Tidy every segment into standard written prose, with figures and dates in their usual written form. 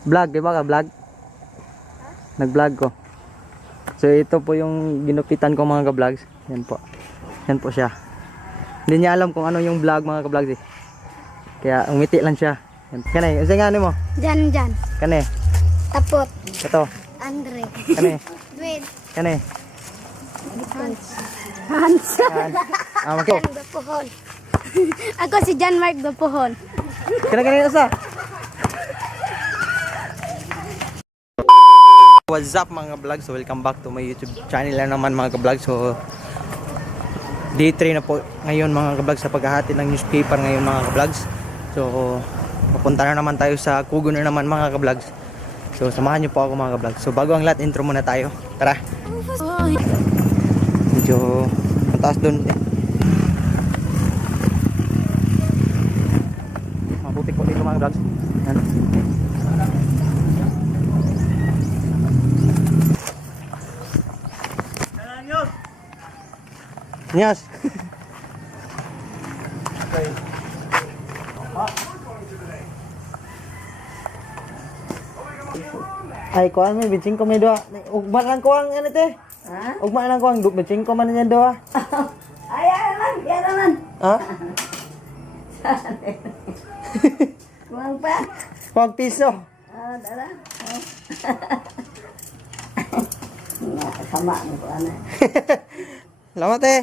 Vlog, di ba ka vlog? Nag-vlog ko. So ito po yung ginupitan ko mga ka-vlogs. Yan po. Yan po siya. Hindi niya alam kung ano yung vlog mga ka-vlogs eh. Kaya umiti lang siya. Yan. Kanay, isa nga mo? Jan. Kanay. Tapot. Ito. Andre. Kanay. Dwayne. Kanay. Hans. Mako. Jan Gapuhon. Ako si John Mark Gapuhon. Kanay isa. What's up mga vlog? So welcome back to my YouTube channel na naman mga ka-vlog. So day 3 na po ngayon mga ka-vlog sa paghahati ng newspaper ngayon mga ka-vlogs. So papunta na naman tayo sa Kugon na naman mga ka-vlogs. So samahan niyo po ako mga ka-vlogs. So bago ang lahat, intro muna tayo. Tara. Medyo mataas doon eh. Mabutik po dito mga ka-vlogs. Yan. Yes. Ay, kuan may bincing ko may doa. Ugma lang ko ang ano te? Ha? Ugma lang ko ang bincing ko man niya doa. Ay, yan naman. Ha? Kuwang pa. Pag piso. Dala. Sama mo ko ana. Salamat eh.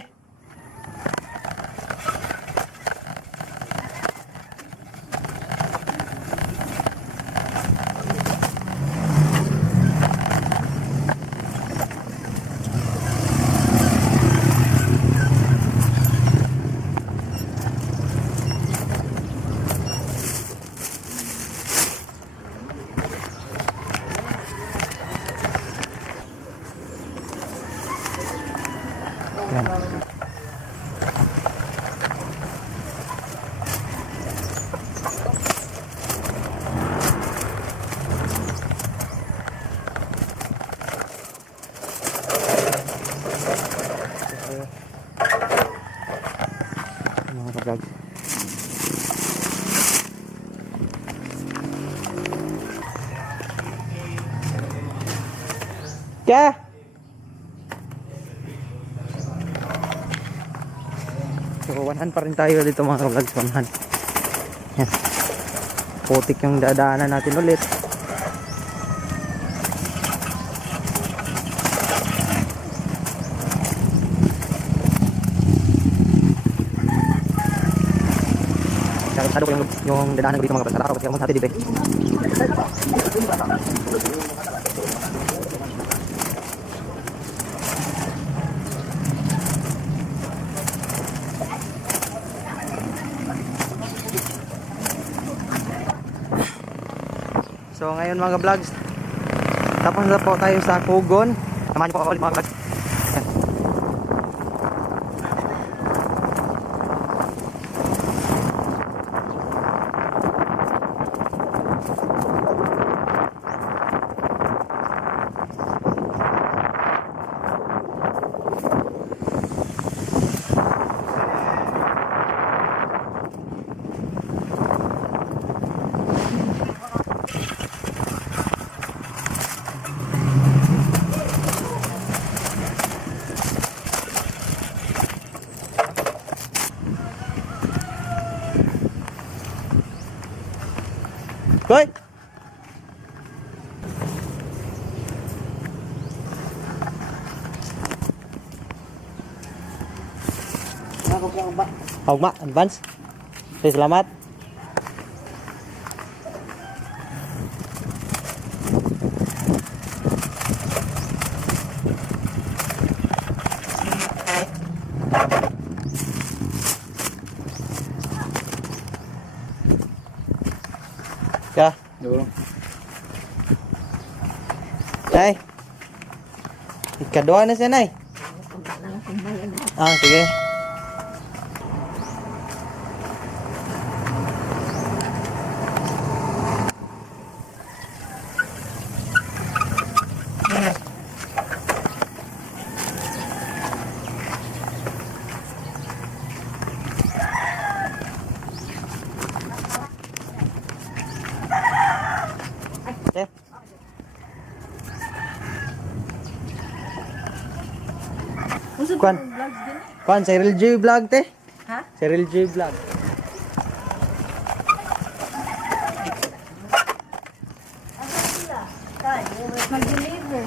Mga ka-vlog. Kaya so 100 pa rin tayo dito mga ka-vlogs. 100. Yan. Putik yung dadaanan natin ulit. Kaya ko yung dadaanan ko dito mga ka-vlogs. Araw kasi ako sa atin dito. So ngayon mga vlogs, tapos na po tayo sa Kugon. Samahan niyo po ako ulit mga vlogs. Hoy! Hugma, advance. Okay, salamat. Ya. Nay. Ikaduha na siya, Nay. Sige. sir. Kuan. Kuan, Cyril J Vlog, te. Ha? Cyril J Vlog. Mag-deliver.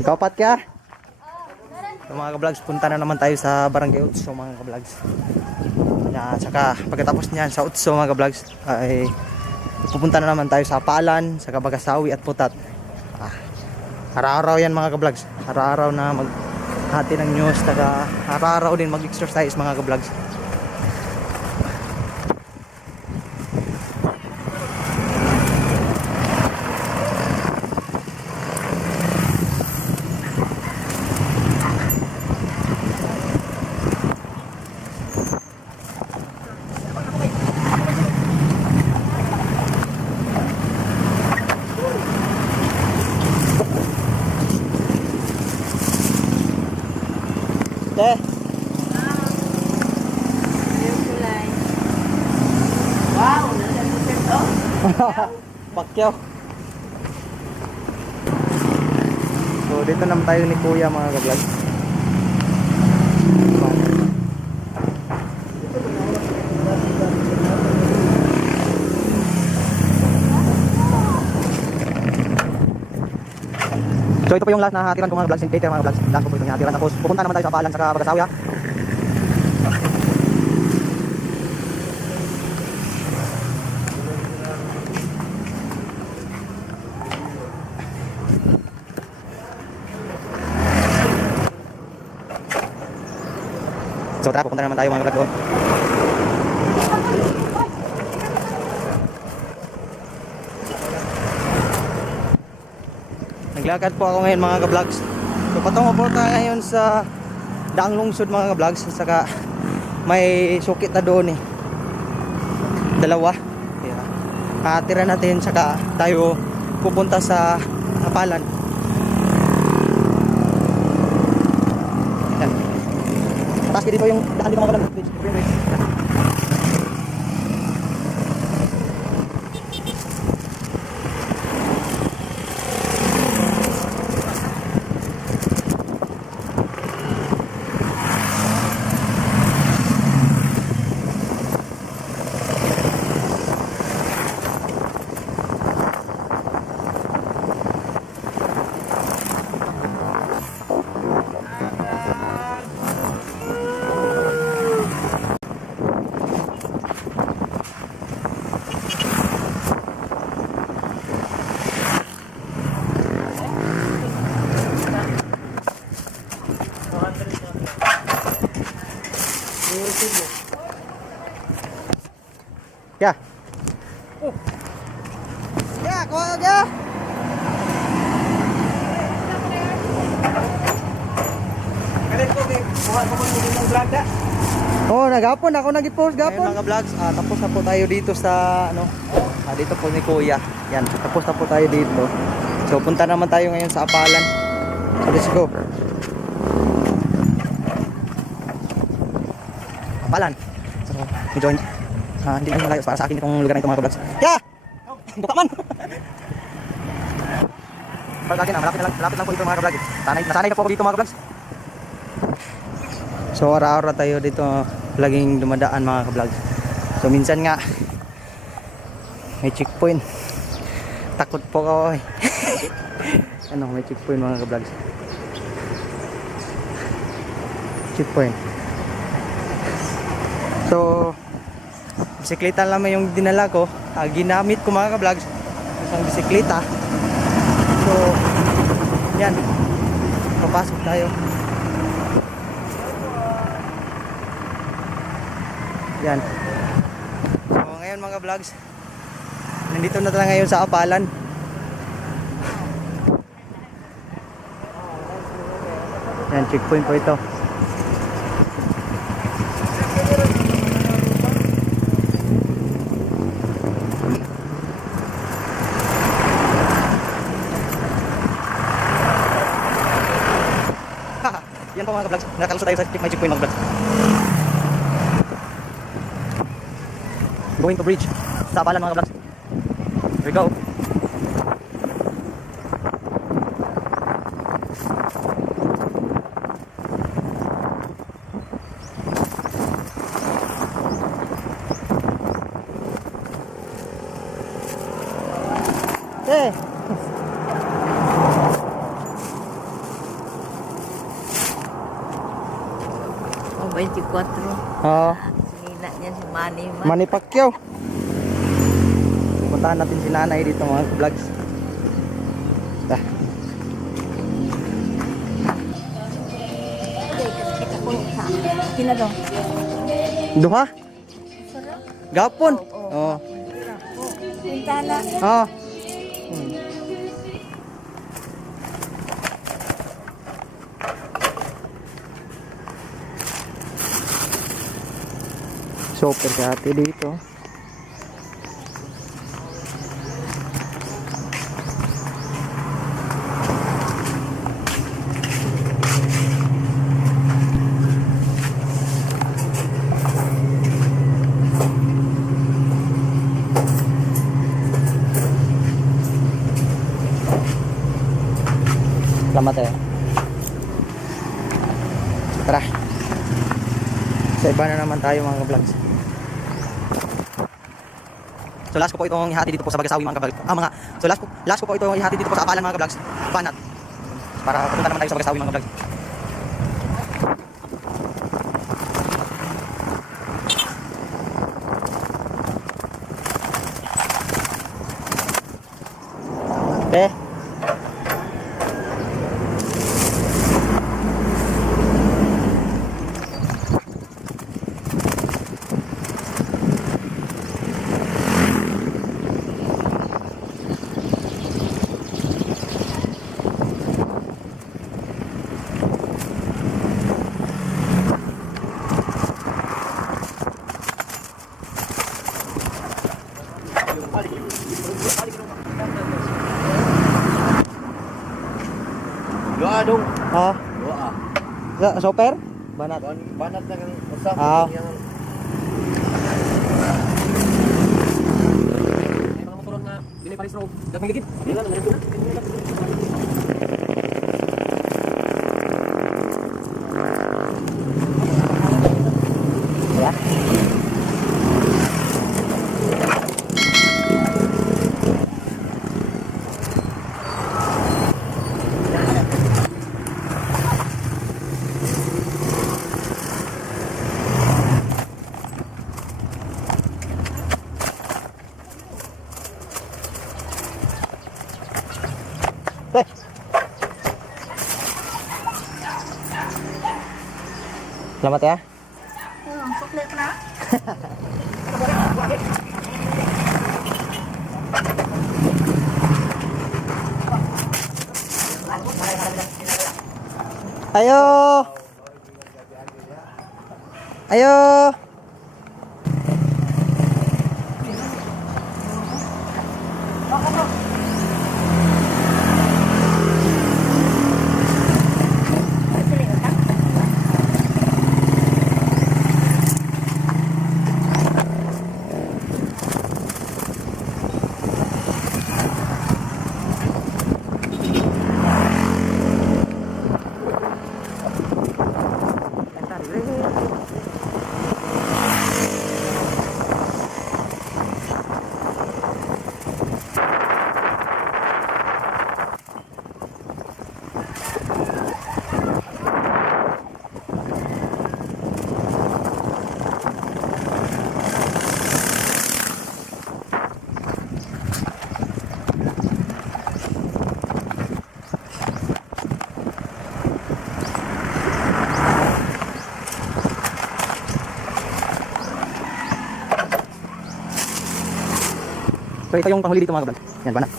Kapat ka? So, mga ka-vlogs, punta na naman tayo sa Barangay Utso mga ka-vlogs. At saka pagkatapos niyan sa Utso mga ka-vlogs ay pupunta na naman tayo sa Palan, sa Kabagasawi at Putat. Araw-araw yan mga ka-vlogs. Araw-araw na maghati ng news, saka araw-araw din mag-exercise mga ka-vlogs. Te, Wow, nasa-super to. Pakyaw. So dito naman tayo ni Kuya mga ka-vlog. So ito po yung last na hatiran ko mga vlogs, later mga vlogs. Last ko po itong hatiran. Tapos pupunta naman tayo sa Palan, sa Kabagasawi. So tara, pupunta naman tayo mga vlog doon. Naglakad po ako ngayon mga ka-vlogs. So patungo po tayo ngayon sa Daang Lungsod mga ka-vlogs. Saka may sukit na doon eh. Dalawa. Kaya tira natin saka tayo pupunta sa Palan. Yan. Tapos dito yung daan dito mga ka-vlogs. Ya. Ya, kau aja. Oh, nagapon ako nag-post gapon. Mga vlogs, tapos na po tayo dito sa ano, dito po ni Kuya. Yan, tapos na po tayo dito. So punta naman tayo ngayon sa Apalan. So let's go. Apalan. So, join. Hindi naman malayo para sa akin itong lugar na ito mga vlogs. Ya! Buka man! Para sa akin, malapit lang po ito mga vlogs. Nasanay na po ako dito mga vlogs. So araw-araw tayo dito laging dumadaan mga ka-vlog. So minsan nga may checkpoint. Takot po ako eh. Ano, may checkpoint mga ka-vlog. Checkpoint. So bisikleta lang yung dinala ko. Ginamit ko mga ka-vlog. Isang bisikleta. So yan. Papasok tayo. Yan. So ngayon mga vlogs, nandito na tayo ngayon sa Apalan. Yan, checkpoint po ito. Yan po mga vlogs, nakalusot tayo sa checkpoint mga vlogs. Going to bridge. Sa Apalan mga ka-vlogs. Here we go. Eh. Oh, 24. Ah, Nina niya si Manny. Manny Pacquiao. Puntahan natin si nanay dito mga vlogs. Ah. Sino daw? Duha? Gapon. Oh. Pintana. Ah. Super si ate dito. Salamat eh. Tara. Sa iba na naman tayo mga vlogs. So last ko po itong ihati dito po sa Bagasawi mga vlogs. Last ko po itong ihati dito po sa Apalan mga vlogs. Banat. Para pupunta naman tayo sa Bagasawi mga vlogs. Okay. Doa dong. Ah, Doa. super? Banat. Banat na kang usap. Ah. Mga motoron nga dili paris ro. Dagang gigit. Dila na na. Ya. Eh. Selamat ya. Suklet na. Ayo. Ayo. So ito yung panghuli dito mga kabrad. Yan, banat.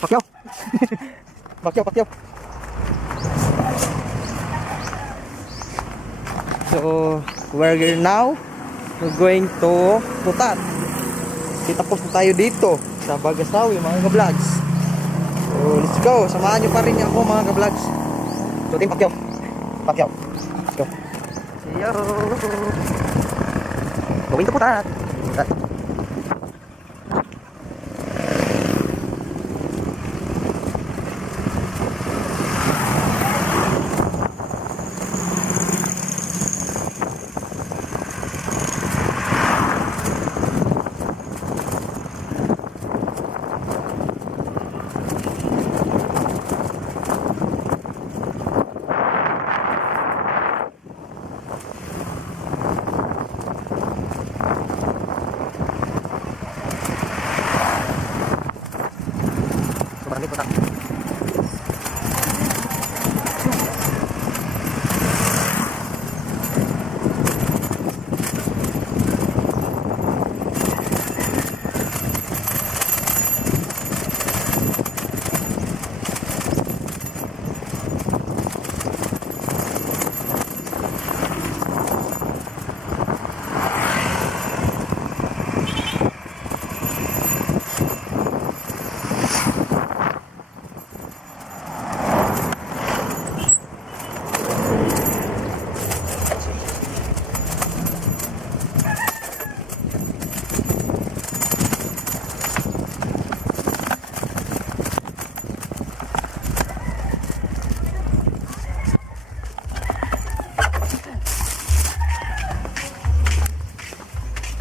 Pakyaw. Pakyaw, pakyaw. So we're now going to Putat. Tapos na tayo dito sa Bagasawi mga ka-vlogs. So let's go. Samahan nyo pa rin ako mga ka-vlogs. So team Pacquiao. Pacquiao. Let's go. See you. Going to putat. Putat. Sobrang putat.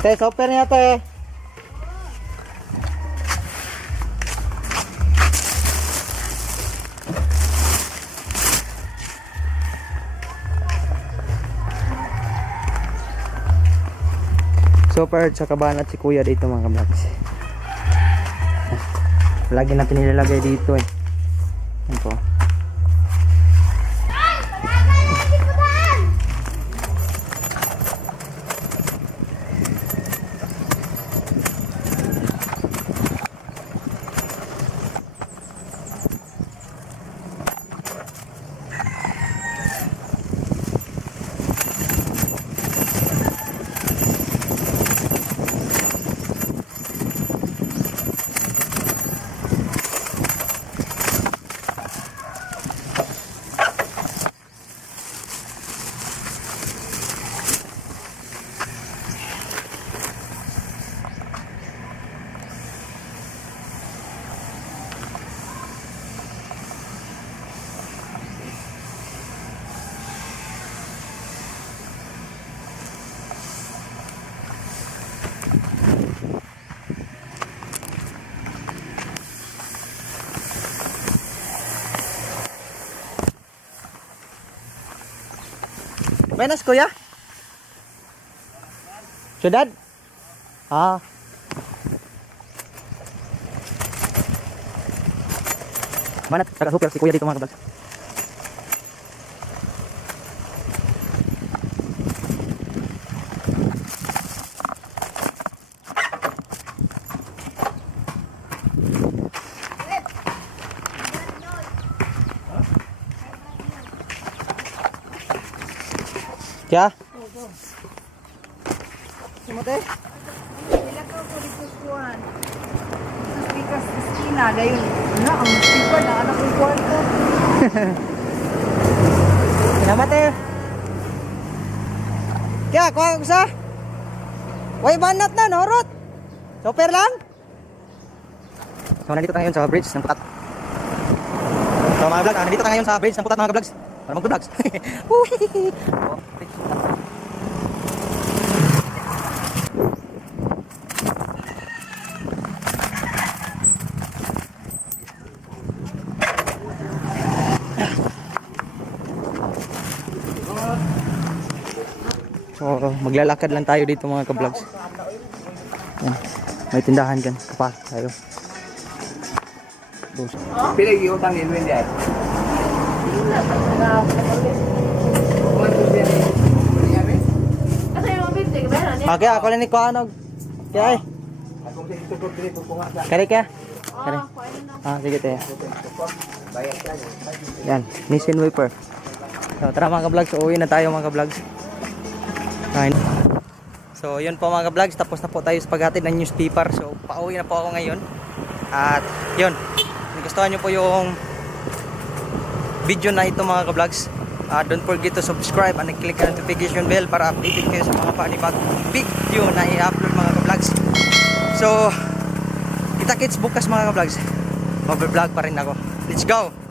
Te, super niya te. Super sa kabanat si kuya dito mga kablags. Lagi natin nilalagay dito eh. Yan po. Buenas kuya. Syudad? Ah. Mana taga-super si kuya dito mga kablags. Kya? Sumate? Sila ka po dito kuhan. Sa speaker sa skina. Dayon, ang speaker na anak ng kwarto. Salamat eh. Kya, kuha ko sa? Way banat na, norot. Super lang. So, nandito tayo ngayon sa bridge ng Putat. So, mga vlog, nandito tayo ngayon sa bridge ng Putat mga vlogs. Para mag-vlogs. So, maglalakad lang tayo dito mga ka-vlogs. Yan. May tindahan dyan. Kapa tayo. Pila yung utangin mo yan? Okay, ako lang ni Kuanog. Kaya eh. Kari kaya? Kari. Ah, sige tayo. Yan, Nissin Wiper. So, tara mga ka-vlogs. Uwi na tayo mga ka-vlogs. So, yun po mga ka-vlogs. Tapos na po tayo sa paghatid ng newspaper. So, pauwi na po ako ngayon. At, yun. Kung gustuhan nyo po yung video na ito mga ka-vlogs. Don't forget to subscribe and click ang notification bell para updated kayo sa mga panibagong video na i-upload mga ka-vlogs. So, kita-kits bukas mga ka-vlogs. Mag-vlog pa rin ako. Let's go!